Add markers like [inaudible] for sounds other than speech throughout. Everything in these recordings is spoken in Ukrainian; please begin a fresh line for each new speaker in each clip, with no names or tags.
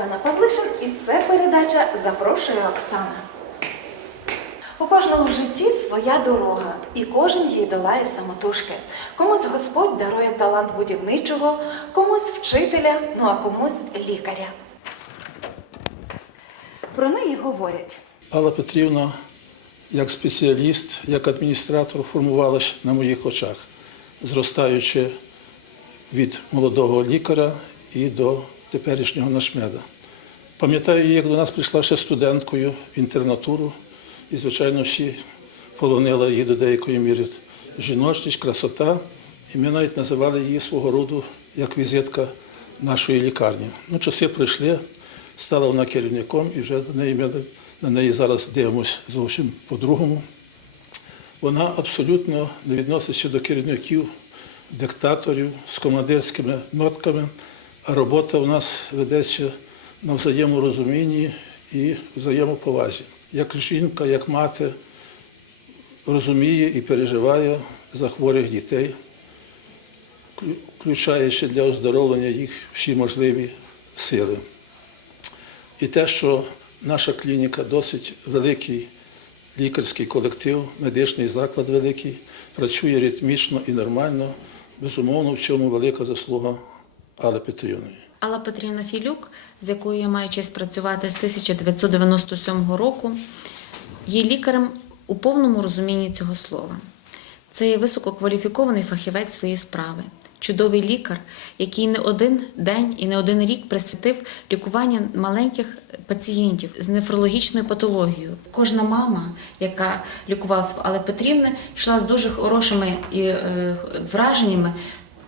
Оксана Павлишин і це передача Запрошує Оксана. У кожного в житті своя дорога, і кожен її долає самотужки. Комусь Господь дарує талант будівничого, комусь вчителя, ну а комусь лікаря. Про неї говорять.
Алла Петрівна, як спеціаліст, як адміністратор, формувалась на моїх очах, зростаючи від молодого лікаря і до теперішнього нашмеда. Пам'ятаю як до нас прийшла ще студенткою в інтернатуру, і, звичайно, всі полонила її до деякої міри жіночність, красота. І ми навіть називали її свого роду як візитка нашої лікарні. Ну, часи прийшли, стала вона керівником, і вже до неї ми на неї зараз дивимося зовсім по-другому. Вона абсолютно не відноситься до керівників, диктаторів з командирськими нотками, робота у нас ведеться на взаєморозумінні і взаємоповазі. Як жінка, як мати розуміє і переживає за хворих дітей, включаючи для оздоровлення їх всі можливі сили. І те, що наша клініка досить великий лікарський колектив, медичний заклад великий, працює ритмічно і нормально, безумовно, в чому велика заслуга Алли Петрівної.
Алла Петрівна Філюк, з якою я маю честь працювати з 1997 року, є лікарем у повному розумінні цього слова. Це є висококваліфікований фахівець своєї справи, чудовий лікар, який не один день і не один рік присвятив лікуванню маленьких пацієнтів з нефрологічною патологією. Кожна мама, яка лікувалася в Алли Петрівни, йшла з дуже хорошими і, е, враженнями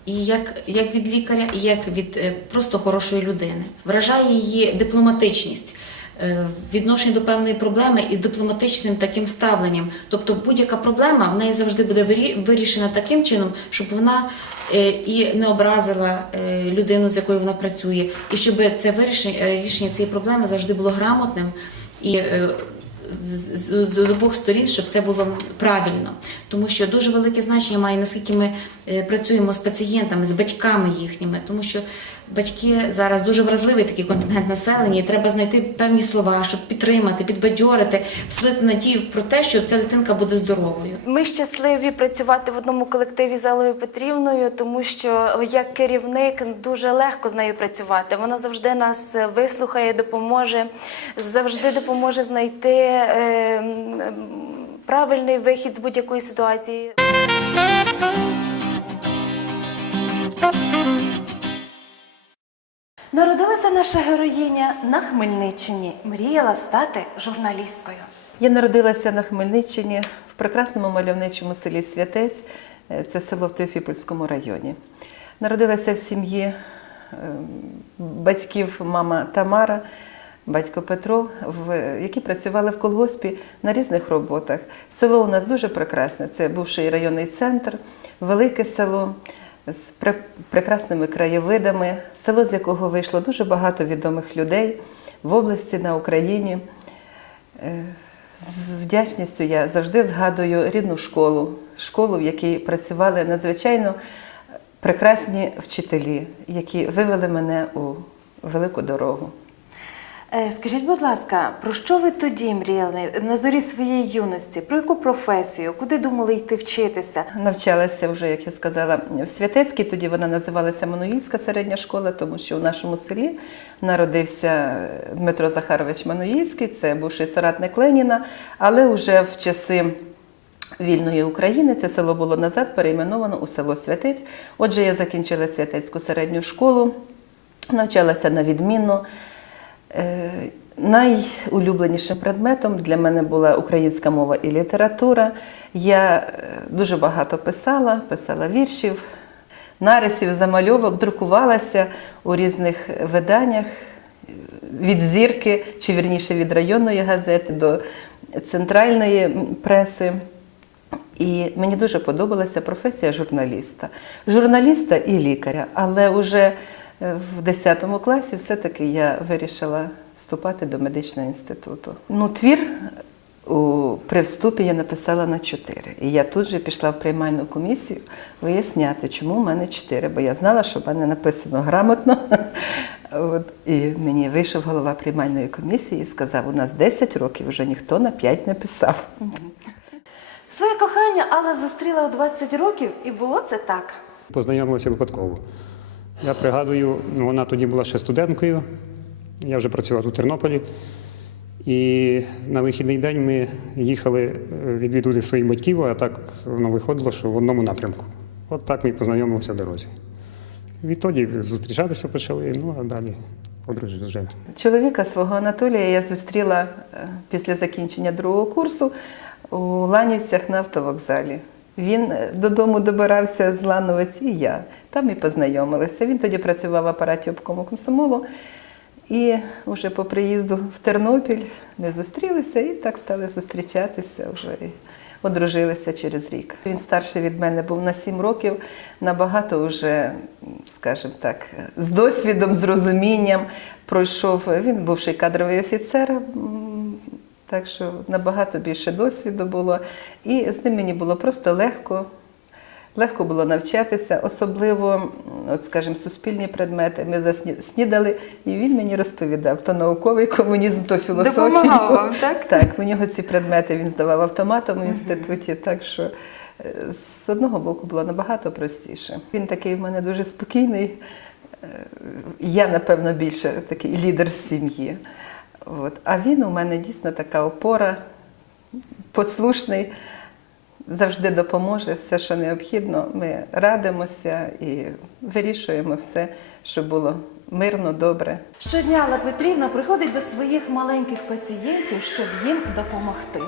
і як, як від лікаря, і як від е, просто хорошої людини. Вражає її дипломатичність. е, Відношення до певної проблеми із дипломатичним таким ставленням. Тобто будь-яка проблема в неї завжди буде вирі- вирішена таким чином, щоб вона е, і не образила людину, з якою вона працює, і щоб це вирішення рішення цієї проблеми завжди було грамотним і з, з, з обох сторін, щоб це було правильно. Тому що дуже велике значення має, наскільки ми е, працюємо з пацієнтами, з батьками їхніми, тому що батьки зараз дуже вразливий такий континент населення, і треба знайти певні слова, щоб підтримати, підбадьорити, вселити надію про те, що ця дитинка буде здоровою.
Ми щасливі працювати в одному колективі з Аллою Петрівною, тому що як керівник дуже легко з нею працювати. Вона завжди нас вислухає, допоможе, завжди допоможе знайти е, правильний вихід з будь-якої ситуації.
Народилася наша героїня на Хмельниччині. Мріяла стати журналісткою.
Я народилася на Хмельниччині в прекрасному мальовничому селі Святець, е, це село в Теофіпольському районі. Народилася в сім'ї е, батьків мама Тамара, батько Петро, які працювали в колгоспі на різних роботах. Село у нас дуже прекрасне. Це бувший районний центр, велике село з прекрасними краєвидами, село, з якого вийшло дуже багато відомих людей в області, на Україні. Е, З вдячністю я завжди згадую рідну школу, школу, в якій працювали надзвичайно прекрасні вчителі, які вивели мене у велику дорогу.
Е, Скажіть, будь ласка, про що ви тоді мріяли на зорі своєї юності? Про яку професію? Куди думали йти вчитися?
Навчалася вже, як я сказала, в Святецькій, тоді вона називалася Мануїльська середня школа, тому що у нашому селі народився Дмитро Захарович Мануїльський, це бувший соратник Леніна, але вже в часи вільної України це село було назад перейменовано у село Святець. Отже, я закінчила Святецьку середню школу, навчалася на відмінно. Е, Найулюбленішим предметом для мене була українська мова і література. Я е, дуже багато писала, писала віршів, нарисів, замальовок, друкувалася у різних виданнях від зірки, чи вірніше від районної газети до центральної преси. І мені дуже подобалася професія журналіста. Журналіста і лікаря. Але вже в 10 класі все-таки я вирішила вступати до медичного інституту. Ну, твір у, при вступі я написала на 4. І я тут же пішла в приймальну комісію виясняти, чому в мене 4, бо я знала, що в мене написано грамотно. [laughs] От, і мені вийшов голова приймальної комісії і сказав, у нас 10 років вже ніхто на 5 не писав. [laughs]
Своє кохання Алла зустріла у 20 років, і було це так.
Познайомилися випадково. Я пригадую, вона тоді була ще студенткою, я вже працював у Тернополі. І на вихідний день ми їхали е, відвідувати своїх батьків, а так воно виходило, що в одному напрямку. От так ми познайомилися в дорозі. Відтоді зустрічатися почали, ну а далі одружилися вже.
Чоловіка свого Анатолія я зустріла е, після закінчення другого курсу у Ланівцях на автовокзалі. Він е, додому добирався з Лановець і я. Там і познайомилися. Він тоді працював в апараті обкому комсомолу. І вже по приїзду в Тернопіль ми зустрілися і так стали зустрічатися вже. Одружилися через рік. Він старший від мене був на 7 років, набагато вже, скажімо так, з досвідом, з розумінням пройшов. Він бувший кадровий офіцер, так що набагато більше досвіду було. І з ним мені було просто легко. Легко було навчатися, особливо, от, скажімо, суспільні предмети. Ми засні- снідали, і він мені розповідав то науковий комунізм, то філософію.
Допомагав вам, [laughs] так?
Так, у нього ці предмети він здавав автоматом в інституті, так що е, з одного боку було набагато простіше. Він такий в мене дуже спокійний. е, Я, напевно, більше такий лідер в сім'ї. От. А він у мене дійсно така опора, послушний, завжди допоможе все, що необхідно. Ми радимося і вирішуємо все, щоб було мирно, добре.
Щодня Алла Петрівна приходить до своїх маленьких пацієнтів, щоб їм допомогти.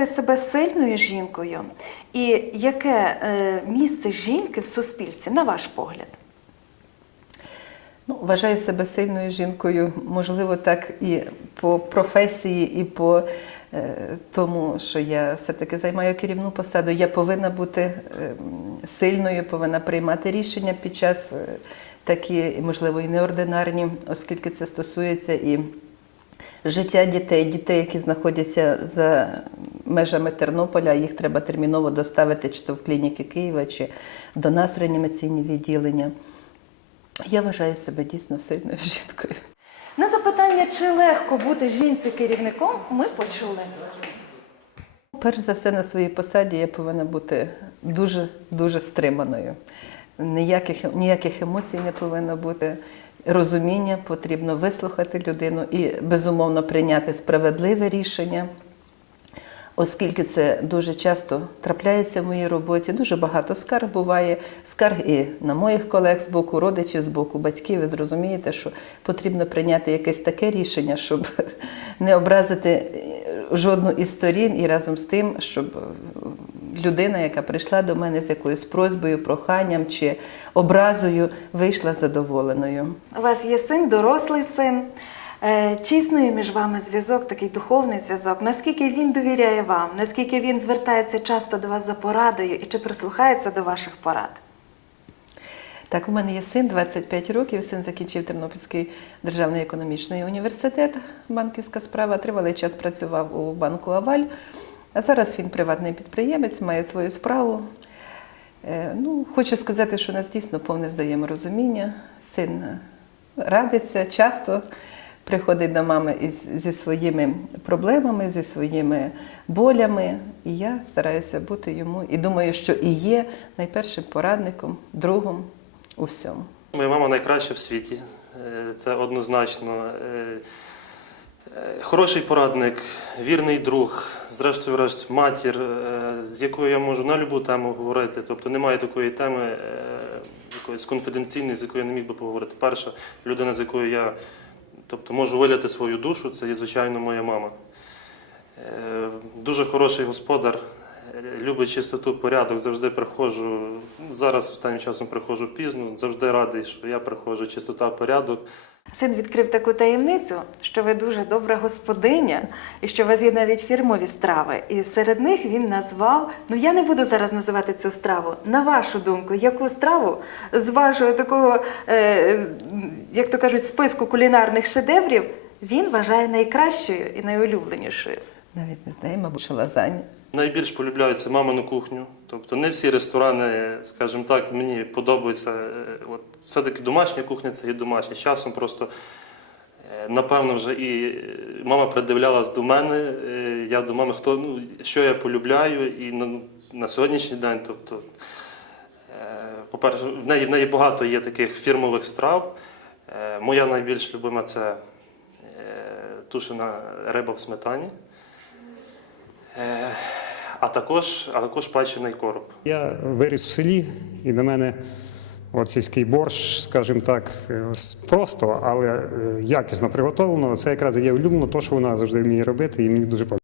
Вважаєте себе сильною жінкою? І яке е, місце жінки в суспільстві, на ваш погляд?
Ну, вважаю себе сильною жінкою, можливо, так і по професії, і по е, тому, що я все-таки займаю керівну посаду. Я повинна бути е, сильною, повинна приймати рішення під час такі, можливо, і неординарні, оскільки це стосується і життя дітей, дітей, які знаходяться за межами Тернополя, їх треба терміново доставити чи то в клініки Києва, чи до нас реанімаційні відділення. Я вважаю себе дійсно сильною жінкою.
На запитання, чи легко бути жінці керівником, ми почули.
Перш за все, на своїй посаді я повинна бути дуже дуже стриманою. Ніяких, ніяких емоцій не повинно бути. Розуміння потрібно вислухати людину і безумовно прийняти справедливе рішення. Оскільки це дуже часто трапляється в моїй роботі, дуже багато скарг буває. Скарг і на моїх колег з боку родичів, з боку батьків. Ви зрозумієте, що потрібно прийняти якесь таке рішення, щоб [laughs] не образити жодну із сторін, і разом з тим, щоб людина, яка прийшла до мене з якоюсь просьбою, проханням чи образою, вийшла задоволеною.
У вас є син, дорослий син. Е, Чи існує між вами зв'язок, такий духовний зв'язок? Наскільки він довіряє вам? Наскільки він звертається часто до вас за порадою і чи прислухається до ваших порад?
Так, у мене є син 25 років. Син закінчив Тернопільський державний економічний університет, банківська справа. Тривалий час працював у банку Аваль. А зараз він приватний підприємець, має свою справу. Е, Ну, хочу сказати, що у нас дійсно повне взаєморозуміння. Син радиться часто, приходить до мами із, зі своїми проблемами, зі своїми болями. І я стараюся бути йому і думаю, що і є найпершим порадником, другом у всьому.
Моя мама найкраща в світі. Е, Це однозначно. Е, е, Хороший порадник, вірний друг, зрештою, врешті, матір, з якою я можу на будь-яку тему говорити. Тобто немає такої теми якоїсь конфіденційної, з якою я не міг би поговорити. Перша людина, з якою я тобто, можу виляти свою душу, це є, звичайно, моя мама. Е, дуже хороший господар, е, любить чистоту, порядок, завжди приходжу. Зараз останнім часом приходжу пізно, завжди радий, що я приходжу, чистота, порядок.
Син відкрив таку таємницю, що ви дуже добра господиня, і що у вас є навіть фірмові страви. І серед них він назвав. Ну я не буду зараз називати цю страву. На вашу думку, яку страву з вашого такого, е, як то кажуть, списку кулінарних шедеврів він вважає найкращою і найулюбленішою?
Навіть не знаю, мабуть, що лазанья.
Найбільш полюбляю це мамину кухню. Тобто не всі ресторани, скажімо так, мені подобаються. е, все-таки домашня кухня це і домашня. Часом просто, е, напевно, вже і е, мама придивлялась до мене. Я до мами, хто, ну, що я полюбляю, і на, на сьогоднішній день, тобто, по-перше, в неї, в неї багато є таких фірмових страв. Моя найбільш любима це тушена риба в сметані. А також, а також печений короб.
Я виріс в селі, і на мене от сільський борщ, скажімо так, е, просто, але е, якісно приготовлено. Це якраз є улюблено, то, що вона завжди вміє робити, і мені дуже подобається.